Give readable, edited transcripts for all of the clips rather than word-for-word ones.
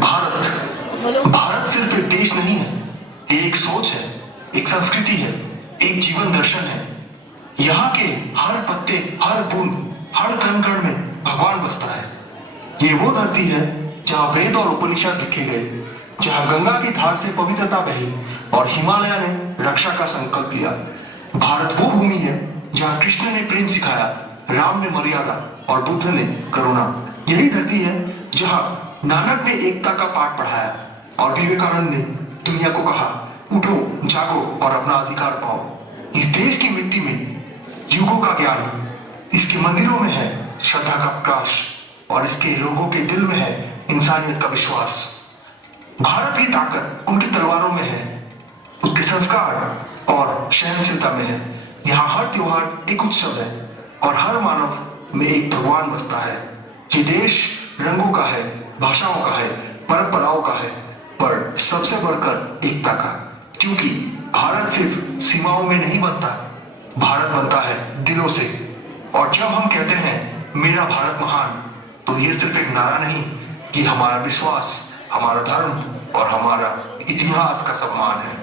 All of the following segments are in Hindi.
भारत सिर्फ एक देश नहीं है, ये एक सोच है, एक संस्कृति है, एक जीवन दर्शन है। यहाँ के हर पत्ते, हर बूंद, हर कण कण में भगवान बसता है। ये वो धरती है जहाँ वेद और उपनिषद लिखे गए, जहाँ गंगा की धार से पवित्रता बही और हिमालय ने रक्षा का संकल्प लिया। भारत वो भूमि है जहाँ कृष्ण ने प्रेम सिखाया, राम ने मर्यादा और बुद्ध ने करुणा। यही धरती है जहाँ नानक ने एकता का पाठ पढ़ाया और विवेकानंद ने दुनिया को कहा, उठो, जागो और अपना अधिकार पाओ। इस देश की मिट्टी में युगों का ज्ञान, इसके मंदिरों में है श्रद्धा का प्रकाश और इसके लोगों के दिल में है इंसानियत का विश्वास। भारत की ताकत उनकी तलवारों में है, उसके संस्कार और सहनशीलता में है। यहाँ हर त्योहार एक उत्सव है और हर मानव में एक भगवान बसता है। ये देश रंगों का है, भाषाओं का है, परंपराओं का है, पर सबसे बढ़कर एकता का। क्योंकि भारत सिर्फ सीमाओं में नहीं बनता, भारत बनता है दिलों से। और जब हम कहते हैं मेरा भारत महान, तो ये सिर्फ एक नारा नहीं, कि हमारा विश्वास, हमारा धर्म और हमारा इतिहास का सम्मान है।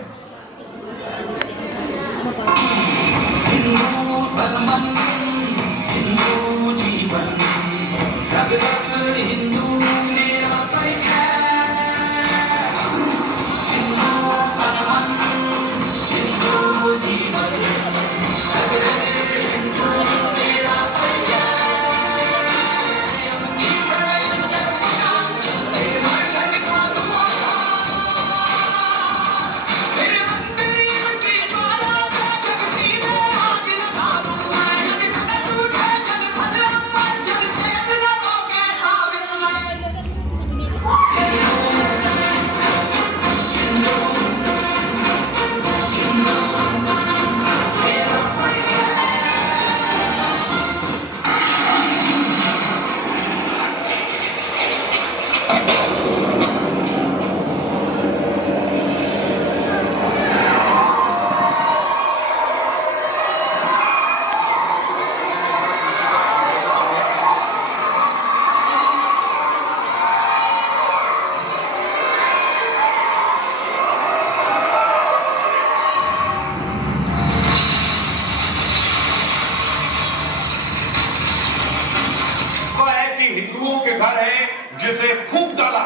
घर है जिसे फूंक डाला।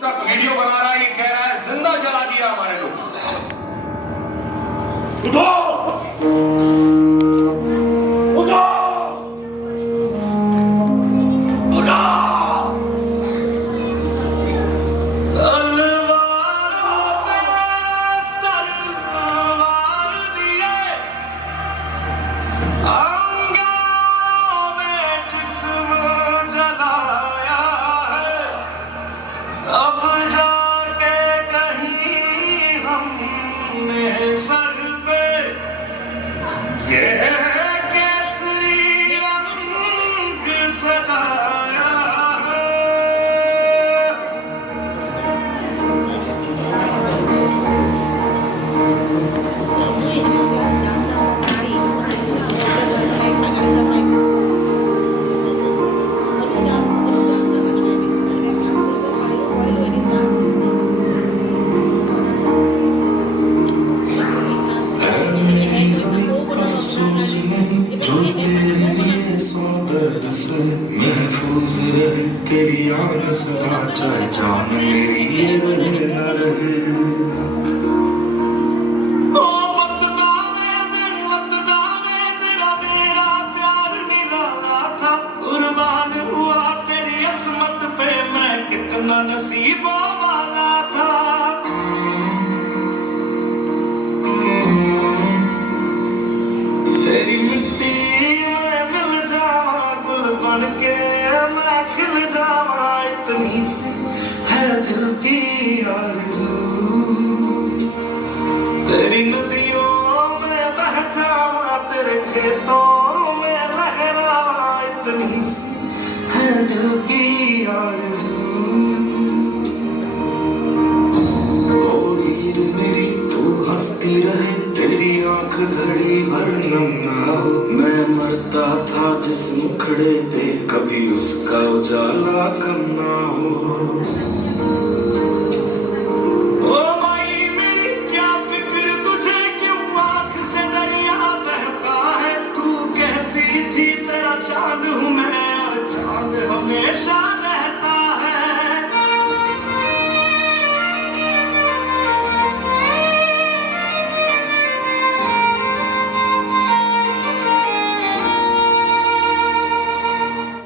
सब वीडियो बना रहा है, ये कह रहा है जिंदा जला दिया हमारे लोग। उठो, उठो, महफूज रहे तेरी आन सदा, चाहे जान मेरी ये रहे न रहे। ओ वतनावे मेरे वतनावे, तेरा मेरा प्यार निराला था। कुर्बान हुआ तेरी असमत पे, मैं कितना नसीबों वाला था। तेरी मिट्टी में मिल जावा, गुल बन के मैं खिल जावा। इतनी सी है दिल की आरज़ू, तेरी नदियों में बह जावा, तेरे खेतों में लहरावा। इतनी सी है दिल की आरज़ू। ओ हीर मेरी तू हंस हंसती रहे तेरी आंख घड़ी भर नम ना हो। मैं मरता था जिस मुखड़े पे कभी उसका उजाला कम ना हो। ओ माई मेरी क्या फिक्र तुझे क्यों आंख से दरिया बहता है। तू कहती थी तेरा चांद हूँ मैं और चांद हमेशा रहता है।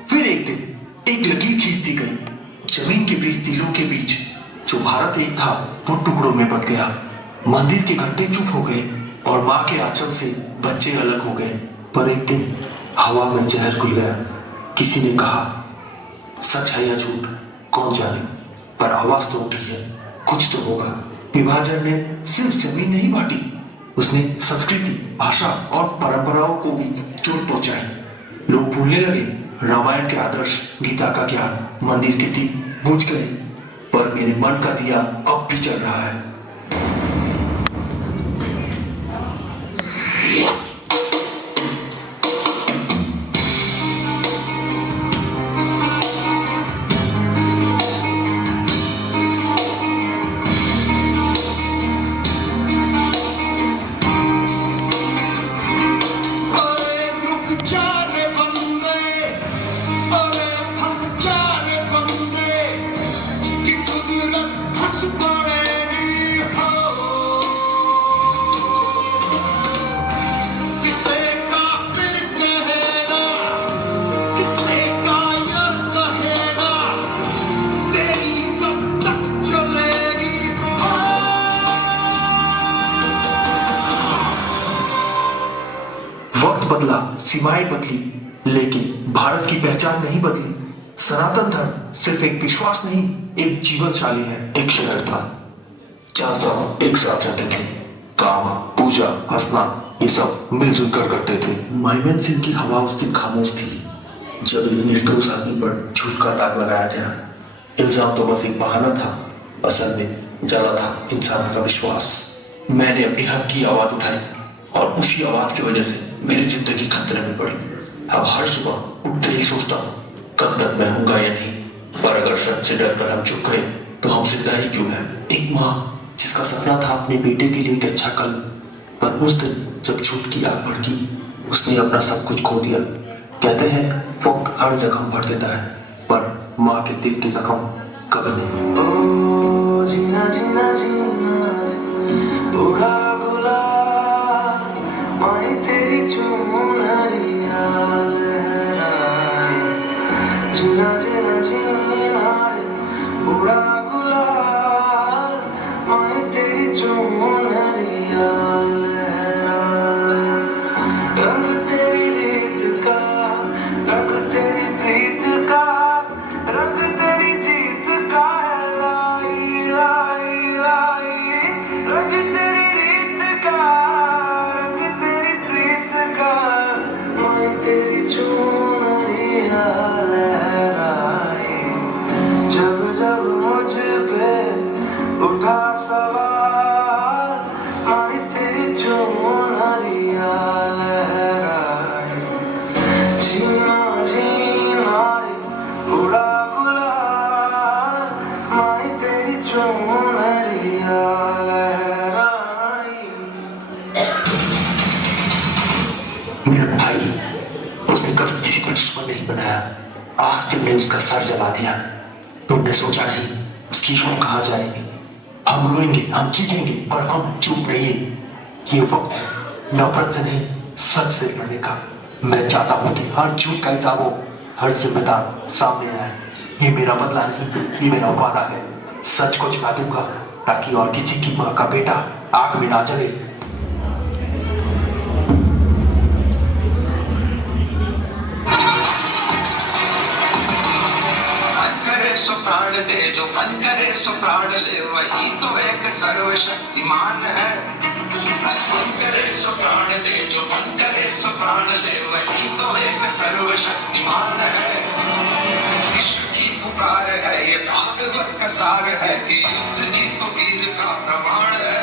फिर एक दिन एक लकीर खींचती गई। जमीन के बीच दिलों के बीच जो भारत एक था वो टुकड़ों में बट गया। मंदिर के घंटे चुप हो गए और माँ के आंचल से बच्चे अलग हो गए। पर एक दिन हवा में जहर घुल गया। किसी ने कहा सच है या झूठ कौन जाने, पर आवाज तो उठी है, कुछ तो होगा। विभाजन ने सिर्फ जमीन नहीं बांटी, उसने संस्कृति, भाषा और परंपराओं को भी चोट पहुंचाई। लोग भूलने लगे रामायण के आदर्श, गीता का ज्ञान। मंदिर के दीप बुझ गए, पर मेरे मन का दिया अब भी जल रहा है। वक्त बदला, सीमाएं बदली, लेकिन भारत की पहचान नहीं बदली। सनातन धर्म सिर्फ एक विश्वास नहीं, एक जीवन शैली है। एक शहर था जहाँ सब एक साथ रहते थे। काम, पूजा, हंसना, ये सब मिलजुल कर करते थे। मयमन सिंह की हवा उस दिन खामोश थी जब एक निर्दोष आदमी पर झूठ का दाग लगाया गया। इल्जाम तो बस एक बहाना था, असल में जला था इंसान का विश्वास। मैंने अपनी हक की आवाज उठाई और उसी आवाज की वजह से मेरी जिंदगी खतरे में पड़ी। अब हर सुबह उठते ही सोचता हूँ कल तक मैं हूँगा या नहीं। पर अगर सच से डर कर हम चुप गए तो हम जिंदा ही क्यों है। एक माँ जिसका सपना था अपने बेटे के लिए एक अच्छा कल, पर उस दिन जब झूठ की आग भड़की उसने अपना सब कुछ खो दिया। कहते हैं वक्त हर जख्म भर देता है, पर माँ के दिल के जख्म कभी नहीं। ओ जीना जीना जीना उड़ा गुलाल माही तेरी चुनरिया लहराए। जीना जीना जीना उड़ा गुलाल माही तेरी चुनरिया लहराए। रंग तेरी रीत का, रंग तेरी प्रीत का, रंग तेरी जीत का है लाई लाई लाई। रंग तेरी रीत का, रंग तेरी प्रीत का, माई तेरी चुनरिया लहराए। जब जब मुझ पे उठा सवाल माई तेरी चुनरिया लहराए। जीना जीना उड़ा गुलाल माई तेरी चुनरिया लहराई। मेरा भाई, उसने कभी किसी को दुश्मन नहीं बनाया। आज तुमने उसका सर जला दिया। तुमने सोचा नहीं उसकी रूह कहाँ जाएगी। हम रोएंगे, हम चीखेंगे, पर हम चुप नहीं। ये वक्त नफरत से नहीं, सच से लड़ने का। मैं चाहता हूँ कि हर झूठ का हिसाब हो, हर जिम्मेदार सामने आए। ये मेरा बदला नहीं, ये मेरा वादा है। सच को छिपा दूंगा ताकि और किसी की माँ का बेटा आग में ना जले। सो प्राण दे जो मन करे सो प्राण ले, वही तो एक सर्वशक्तिमान है। मन करे सो प्राण दे जो मन करे सो प्राण ले, वही तो एक सर्वशक्तिमान है। विश्व की पुकार है ये भागवत का सार है कि युद्ध नहीं तो वीर का प्रमाण है।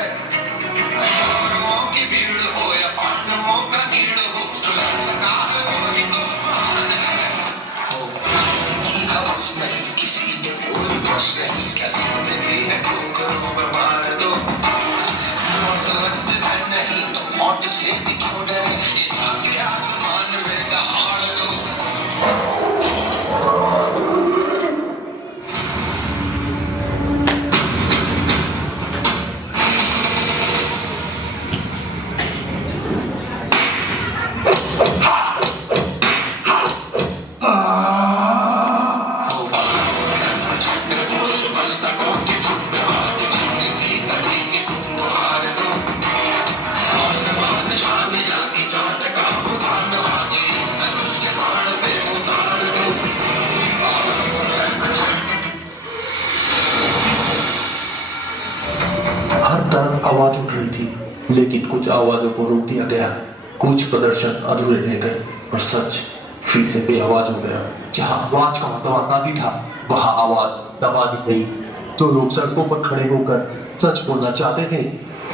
हर तरफ आवाज उठ रही थी, लेकिन कुछ आवाजों को रोक दिया गया। कुछ प्रदर्शन अधूरे रह गए और सच फिर से बेआवाज हो गया। जहां आवाज का मतलब आजादी था, वहां आवाज दबा दी गई। तो लोग सड़कों पर खड़े होकर सच बोलना चाहते थे,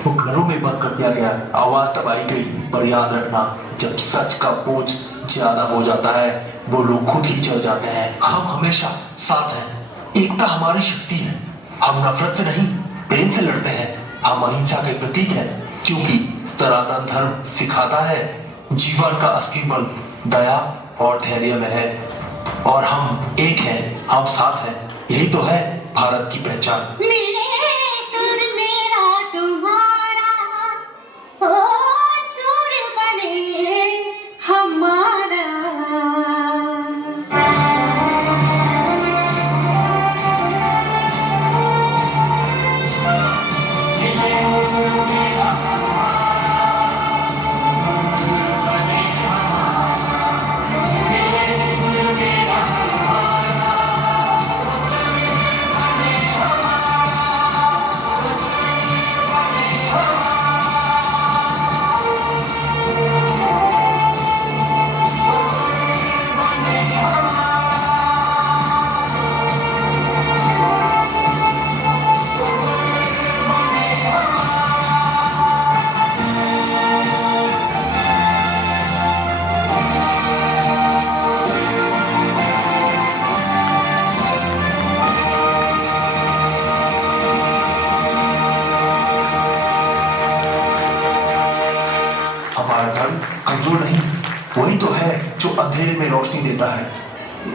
वो घरों में बंद कर दिया गया। आवाज दबाई गई, पर याद रखना, जब सच का बोझ ज्यादा हो जाता है, वो लोग खुद ही चल जाते हैं। हम हमेशा साथ हैं। एकता हमारी शक्ति है। हम नफरत से नहीं, प्रेम से लड़ते हैं। हम अहिंसा के प्रतीक हैं, क्योंकि सनातन धर्म सिखाता है जीवन का असली बल दया और धैर्य में है। और हम एक हैं, हम साथ हैं। यही तो है भारत की पहचान। मेरे सुर मेरा तुम्हारा, ओ सुर बने हमारा। हमारा धर्म कमजोर नहीं, वही तो है जो अंधेरे में रोशनी देता है।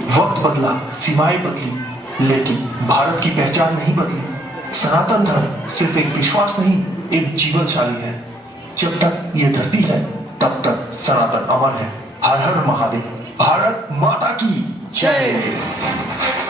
वक्त बदला, सीमाएं बदली, लेकिन भारत की पहचान नहीं बदली। सनातन धर्म सिर्फ एक विश्वास नहीं, एक जीवन शैली है। जब तक ये धरती है, तब तक सनातन अमर है। हर हर महादेव। भारत माता की जय।